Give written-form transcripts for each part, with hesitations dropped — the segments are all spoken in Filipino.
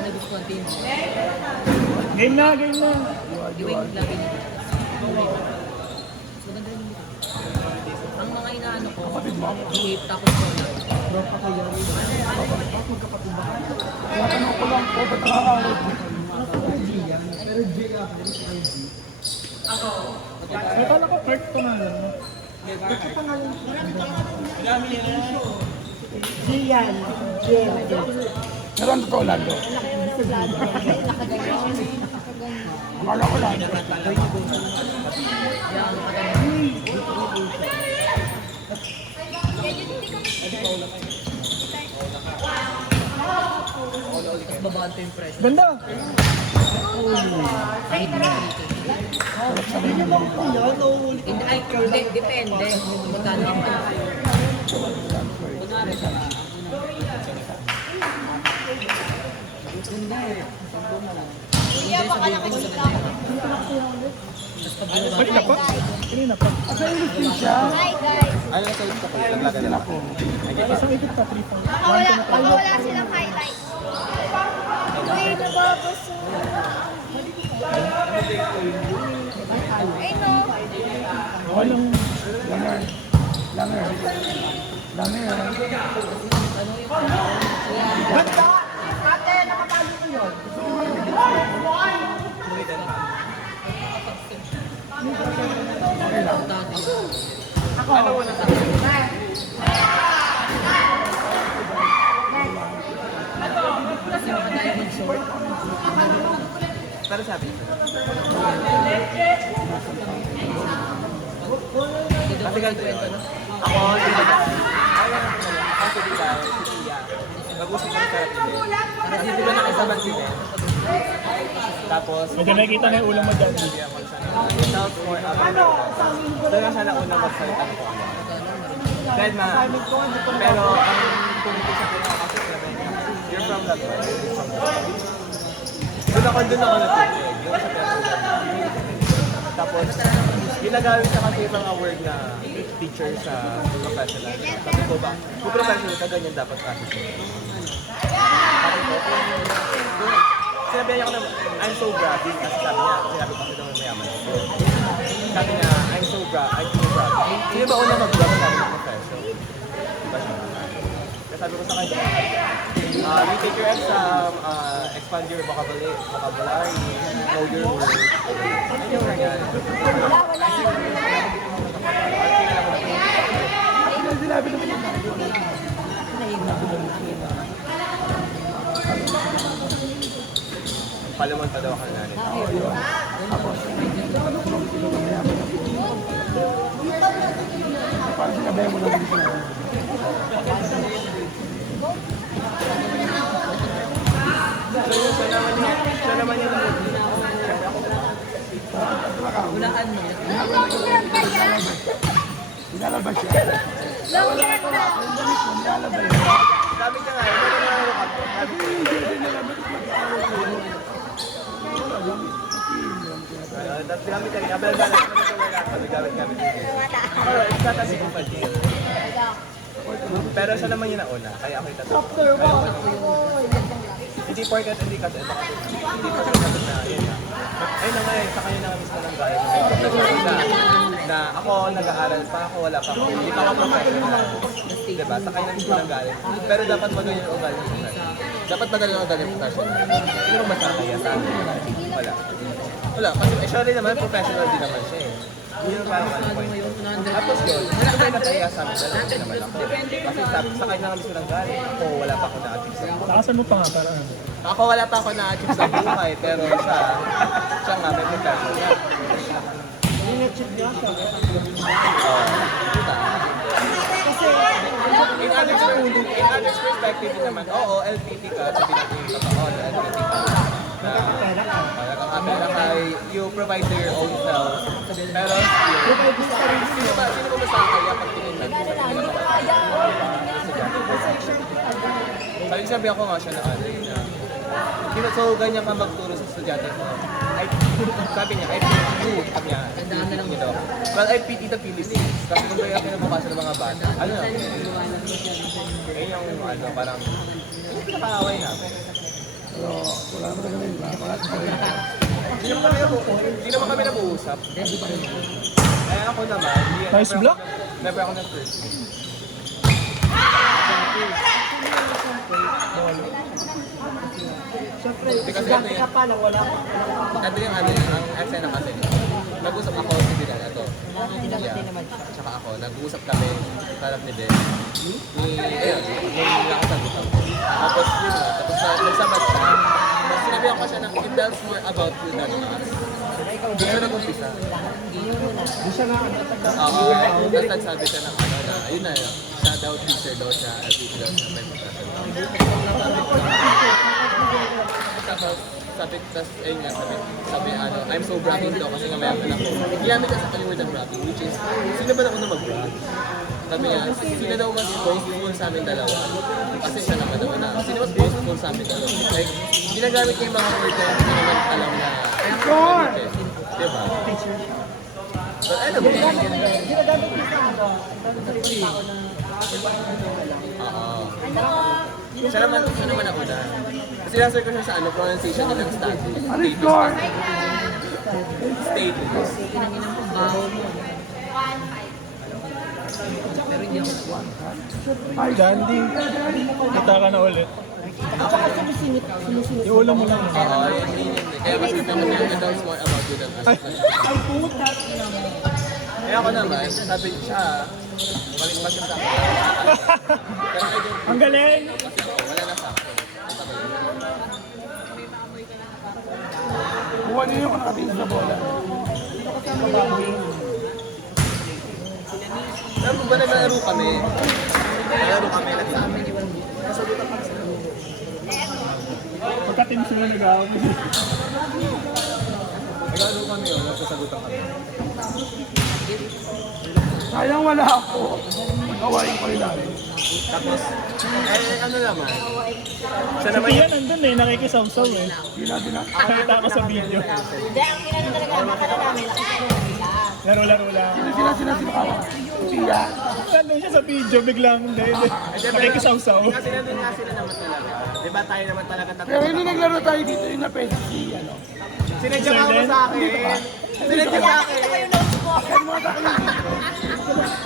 na gusto ng team. Game na, game na. Iwing lagi niya. Maganda yung ang mga inaano ko, hihip tapos ko na. Tropa ko yan. Magkapatid ba? Tinatanong ko lang po, ba't nakakawag? Pero G yan. Pero G lang. Ako. Kala ko Kurt ko nga lang. Kurt ko pangalan. G yan. G yan. Pero ano to, Lando? Akala ko lang. Tapos babaan to yung pressure. Ganda! Hindi, ay, hindi, depende. Magkano ang Kanina pa? Kanina pa. Asa yung free siya? Hi guys! Ano sa ito ko? Naglagan nila po. Isang ikot pa, 3 points. Wala silang highlights. Uy, nababaso. Ay no. Walang langer. Langer. Langer. Basta! Ate, nakapalo ko yun. Okay lang. Ano mo na sa kasi mga diamond sword. Pero sabi. Kasi ganito yun. Ako, sila ba? Ako sila, si Tia. Mag-usap kami sa atin. Kasi di ba nakisaban sila? Tapos, Medyo nakikita na yung ulam mo dyan. without for doon na siya na unang magsalita ko. Dahil pero ang pumunti sa pinaka-kasi sabi niya, you're from Lagos. Doon ako natutulog. Doon sa pinaka-program. Tapos, ginagamit sa kasi yung mga word na teacher sa professional. Sabi ko ba, kung professional ka, ganyan dapat kasi. Sinabi niya ako na, I'm so graphic kasi sabi niya, sinabi ko kasi daw mayaman ako. Sabi niya, I'm so graphic. Sino ba una mag-graph sabi ng professor? Diba siya? Kaya sabi ko sa kanya, you take your exam, expand your vocabulary, know your words. Ano yung ganyan? Sinabi naman yun. Palamon pa daw ako na natin. Parang sinabi mo lang dito. Siya naman yung Hulaan mo. Nilalabas siya. Long-term na. Nilalabas siya. sabi ka nga, ano na naman ako? Sabi ko, that's gamit ka rin. Abel ka lang. Sabi gamit kami. Pero it's not as competitive. Pero siya naman yung nauna. Kaya ako itatanong. Hindi porket hindi kasi. Hindi ko sabi na yun nga. Ayun na nga eh. Sa kanya na nga mismo ng gaya. Na ako nag-aaral pa ako. Wala pa ako. Hindi pa ako professional. Diba? Sa kanya mismo ng gaya. Pero dapat magaling yung ugali. Dapat magaling yung ugali ng professional. Hindi mo masakaya sa akin. Wala. Wala, kasi siya rin naman, professional din naman siya eh. Yun yung parang ano point. Tapos yun, hindi ko nakaya sa amin, dalawa din naman ako. Kasi sa kanya nga mismo lang galing, ako wala pa ako na-achieve sa buhay. Nakasan mo pa nga para ano. Ako wala pa ako na-achieve sa buhay, pero siya nga may professional. In others perspective din naman, oo, LPT ka, sabi natin yung totoo, LPT ka. Nakakapera ka, you provide to your own self. Pero, sino ba masakaya pag tingin natin? Sabi ako nga siya na ano yun na. So, ganyan ka magturo sa estudyante ko. Sabi niya, I pity you. Sabi niya, you know. Well, I pity the Philippines. Kasi kung kaya pinabukasa ng mga bata, ano na? Eh yung ano, parang, yung pinakaaway namin. Pero wala naman ganun. Hindi naman kami nag-uusap. Eh ako naman, Nice block. never ako nag-first. Hindi kasi ano yan. Ito yung ano, ang eksena kasi. Nag-usap ako si Dylan, ito. Tsaka ako, nag-usap kami, harap ni Ben. Ayun, yung nakasagutan ko. Tapos yun na, tapos nagsabat siya. Tapos sinabi ako siya na, it tells more about you than us. Doon siya nag-umpisa. Oo, tapos nagsabi siya ng ano na, ayun na, siya daw, teacher daw siya, LPT daw siya, may profession daw. Tapos, ayun nga, sabi, ano, I'm so bragging daw kasi nga mayaman ako. Ginamit niya sa kaliword ng bragging, which is, sino ba ako na mag-brag? Sabi niya, sino daw mas boastful sa amin dalawa? Kasi siya naman na, sino mas boastful sa amin dalawa? Like, ginagamit niya yung mga word na hindi naman alam na, gamitin. Diba? But anyway, oo. Siya naman ako na. Kasi nasir ko siya sa ano, pronunciation niya ng status. Status. Hi, Dandy. Kita ka na ulit. Iulam mo lang. Oo, yun. Kaya mas ito kami yung adults more about you than us. Kaya ako naman, sabi siya, balik sa akin. Pero I don't Ang galing! kasi ako, wala na sa akin. Buwan niyo yung nakatingin sa bola. Pero ba naglalaro kami? Naglalaro kami, nagsabi. Pagka-team sila nag-out. Naglalaro kami yun, nagsasagutan kami. Sayang wala ako. Magawain ko ilalim. Tapos, ano naman? Siya Si naman Tia yung... nandun eh, nakikisawsaw eh. Nakita ko sa video. Hindi, ang kinano talaga, makala namin, nakikita nila. Laro-laro lang. Sila Tia. Nandun siya sa video, biglang hindi. Nakikisawsaw. Kasi nandun nga sila naman talaga. Di ba tayo naman talaga tatlo? Pero hindi naglaro tayo dito yung napesa si ano. Sinadya ka mo sa akin. Sinadya ka akin. Ito kayo notes mo.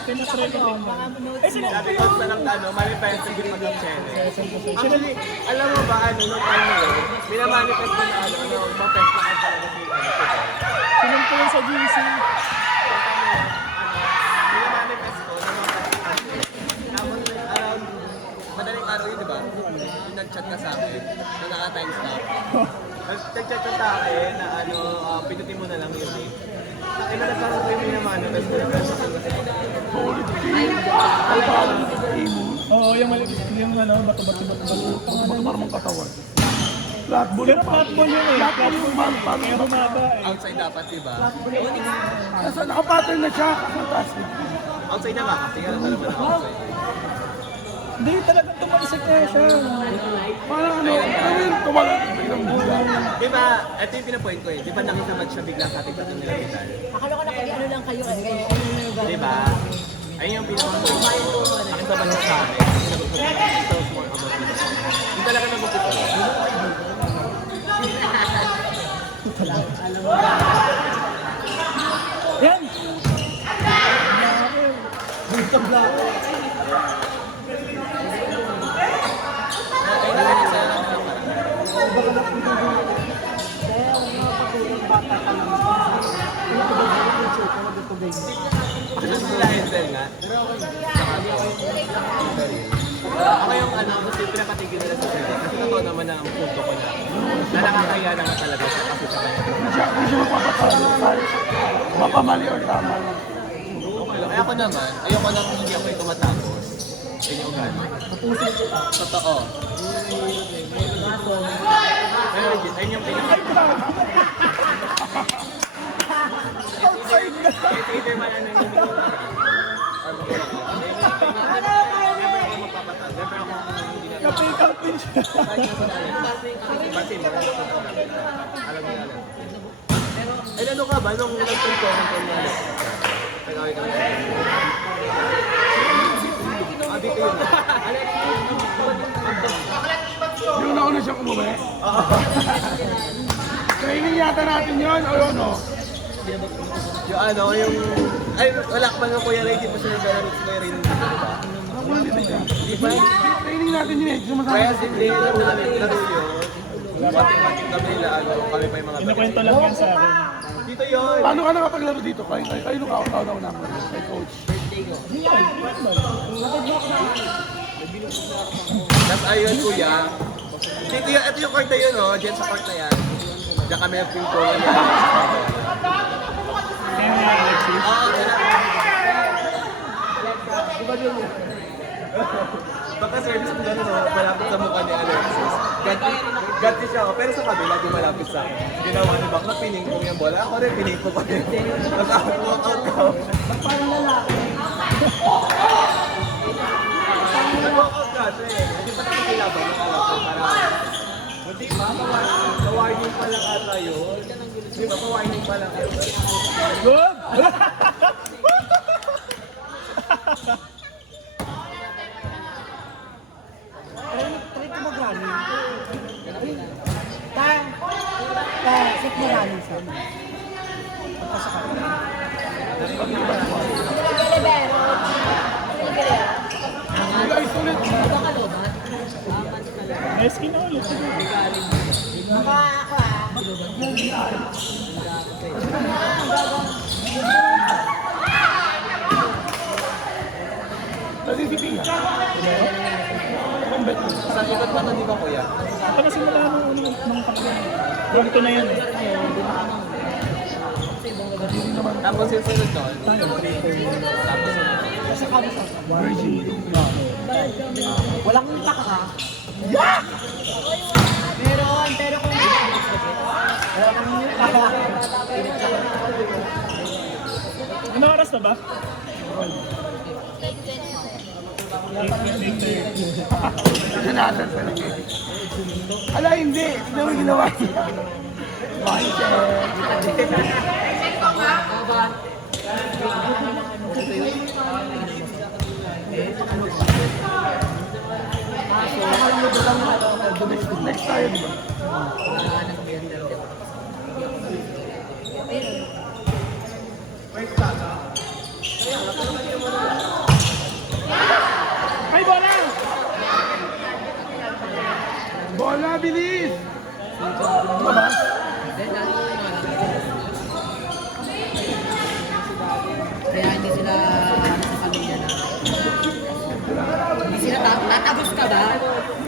Tinatry ko din ba? Sabi ko sa lang ano, manifest yung mag-channel. Actually, alam mo ba ano, nung time na yun, minamanifest ko na ano, mag-fest na talaga si ano. Sinun ko yun sa GC. Minamanifest ko na tapos around, madaling araw yun, di ba? Yung nag-chat ka sa akin, na naka-timestamp. Nag-chat ka sa akin na ano, pinutin mo na lang yun eh. Eh, nagkaroon ko yung minamanifest ko na kasi Oo, yung mali, yung ano, bato-bato. Parang katawan. Flatball. Pero flatball yun eh. Flatball yung bang. Kaya humaba eh. outside dapat, di ba? Nasa nakapattern na siya. Outside na ba? Kasi nga naman na outside. Hindi, talagang tumalsik na siya. Parang ano yun, tumalsik ng bulan. Di ba, ito yung pinapoint ko eh. Di ba nakita siya biglang katipat ng nilapitan? Akala ko ano lang kayo, Di ba? Ayun yung pinapoint ko. Nakisaban niya sa akin. Sinagot ko siya, it tells more about you. Yung talaga nag-upit ko. Yan! Ayun na lang sa Kasi sila Hendel nga. Ako yung ano, kasi pinapatigil nila sa sila. Kasi totoo naman na ang punto ko na nakakaya naman talaga siya kasi sa kanya. Hindi siya magpapatalo. Mapamali or tama. Kaya ako naman, ayoko nang hindi ako yung tumatapos. Yun yung ugali. Totoo. Pero legit, ayun yung Outside na! either man ang nangyayari or never ako magpapatalo. Never ako hindi na. Na-pick out din siya. Kasi alam mo yan. Eh, ano ka ba? Nung nag-print ko ng kanya, nag-away kami. Dito yun. Yung nauna siya siyang umuwi? Oo. Training yata natin yun, o yun, o? Yung ano, yung... Ay, wala ka pa nga Kuya Ray, di pa sila nag-aramit si Kuya Ray nung dito, diba? Ako lang dito siya. Di ba? Training natin yun eh, sumasama. Kaya si Ray, laro yun. Matik-matik kami nila, ano, kami pa yung mga... Kinukwento lang yan sa akin. Dito yun! Paano ka nakapaglaro dito? Kayo nung out na naman, kay coach. Tapos ayun, Kuya. Dito yun, ito yung court na yun, oh. Diyan sa court na yan. Diyan kami nag-ping-pong. Kaya nga, Alexis. Baka service ko gano'n, no? Malapit sa mukha ni Alexis. Ganti siya, oh. Pero sa kabila, di malapit sa akin. Ginawa ni Bak na pining ko yung bola. Ako rin, pining ko pa rin. Nag-walkout ka. Nag-walkout ka, eh. Hindi pa natin kilaban ng alam ko. Hindi pa, pa-warning pa lang ata yun. Hindi ba, pa-warning pa lang. Good! Try ko mag-running. Set mo running sa amin. Guys, ulit. May skin na ulit. Ako ah. Nasisipin ka. Ang bet mo. Sa ikot pa di ba, Kuya? Ito na simula nung kapatid. Ganito na yan eh. Tapos yung sunod doon. Virgin. Walang taka ka. Pero kung Ano oras na ba? Nanatan pa lang. Ala, hindi. Hindi mo ginawa. Next tayo, di ba? Ay, bola! Bola, bilis! Kaya hindi sila sa pamilya na. Hindi sila tatagos ka ba?